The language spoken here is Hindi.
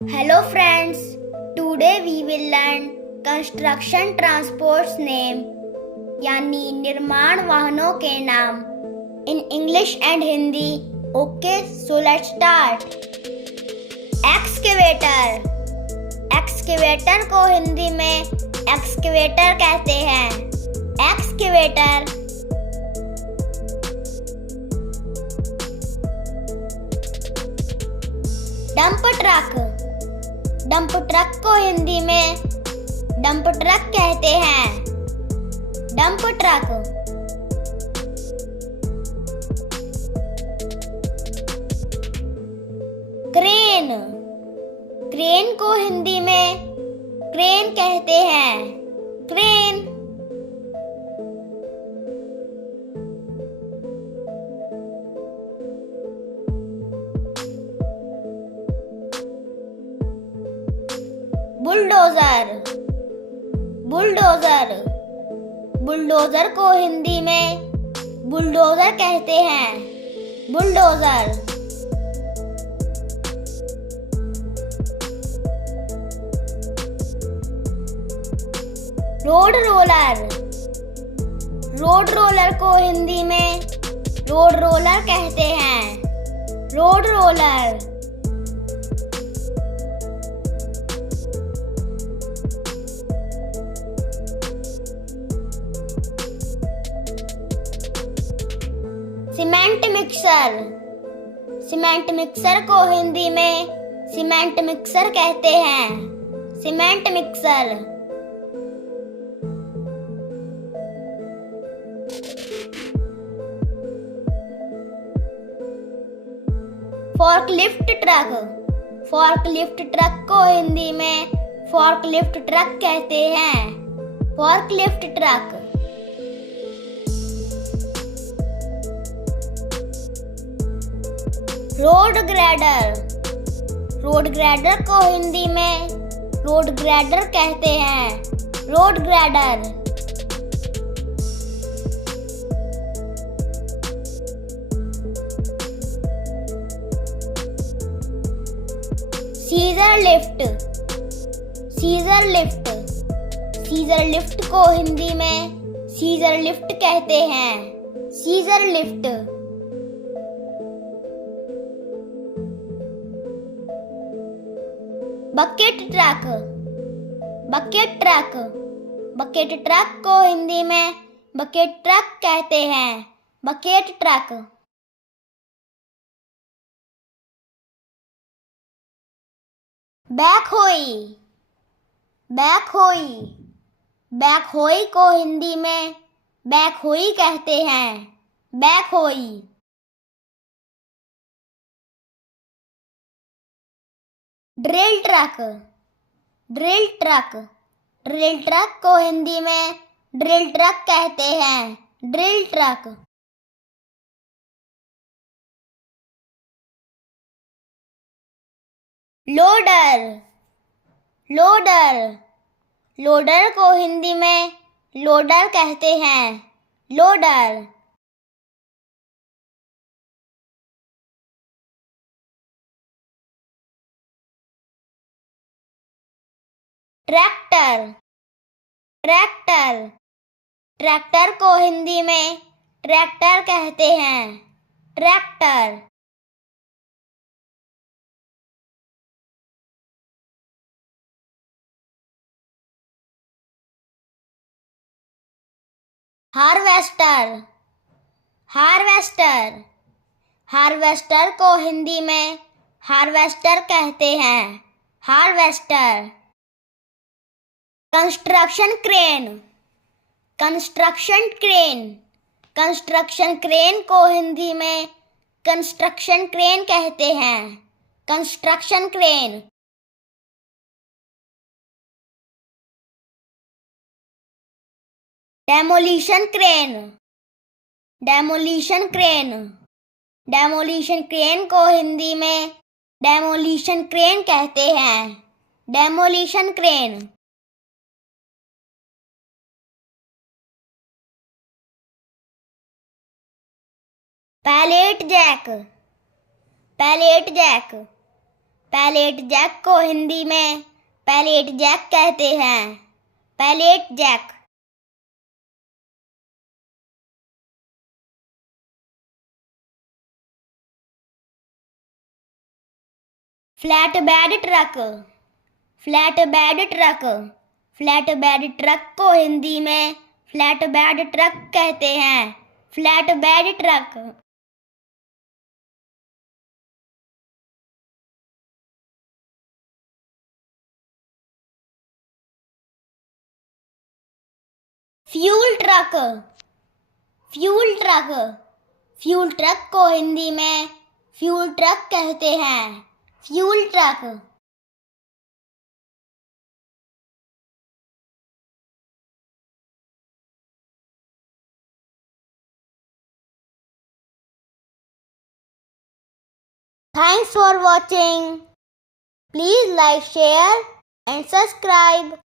Hello friends, today we will learn construction transports name यानी निर्माण वाहनों के नाम in English and Hindi. Okay, so let's start. Excavator. Excavator को हिंदी में excavator कहते हैं. Excavator. Dump truck. Dump truck को हिंदी में डंप ट्रक कहते हैं. Dump truck. क्रेन. क्रेन को हिंदी में क्रेन कहते हैं. क्रेन. बुलडोजर. बुलडोजर. बुलडोजर को हिंदी में बुलडोजर कहते हैं. Bulldozer. Road roller. Road roller को हिंदी में रोड रोलर कहते हैं. Road roller. Cement mixer. Cement mixer को हिंदी में सीमेंट मिक्सर कहते हैं. Cement mixer. Forklift truck. Forklift truck को हिंदी में फॉर्कलिफ्ट ट्रक कहते हैं. Forklift truck. Road grader. Road grader को हिंदी में रोड ग्रेडर कहते हैं. Road grader. Scissor lift. Scissor lift. Scissor lift को हिंदी में सीजर लिफ्ट कहते हैं. Scissor lift. Bucket truck. Bucket truck. Bucket truck को हिंदी में बकेट ट्रक कहते हैं. Bucket truck. बैकहोई. बैकहोई. बैकहोई को हिंदी में बैकहोई कहते हैं. Backhoe. Drill truck. Drill truck. Drill truck को हिंदी में ड्रिल ट्रक कहते हैं. Drill truck. Loader. Loader. Loader को हिंदी में लोडर कहते हैं. लोडर. ट्रैक्टर. ट्रैक्टर. ट्रैक्टर को हिंदी में ट्रैक्टर कहते हैं. ट्रैक्टर. हार्वेस्टर. हार्वेस्टर. हार्वेस्टर को हिंदी में हार्वेस्टर कहते हैं. Harvester. Construction crane. Construction crane. Construction crane को हिंदी में कंस्ट्रक्शन क्रेन कहते हैं. Construction crane. Demolition crane. Demolition crane. Demolition crane को हिंदी में डेमोलिशन क्रेन कहते हैं. Demolition crane. Pallet jack. Pallet jack. Pallet jack को हिंदी में पैलेट जैक कहते हैं। Pallet jack. Flat bed truck. Flat bed truck. Flat bed truck को हिंदी में फ्लैट बेड ट्रक कहते हैं। Flat bed truck. Fuel truck. Fuel truck. Fuel truck को हिंदी में फ्यूल ट्रक कहते हैं। Fuel truck. Thanks for watching. Please like, share and subscribe.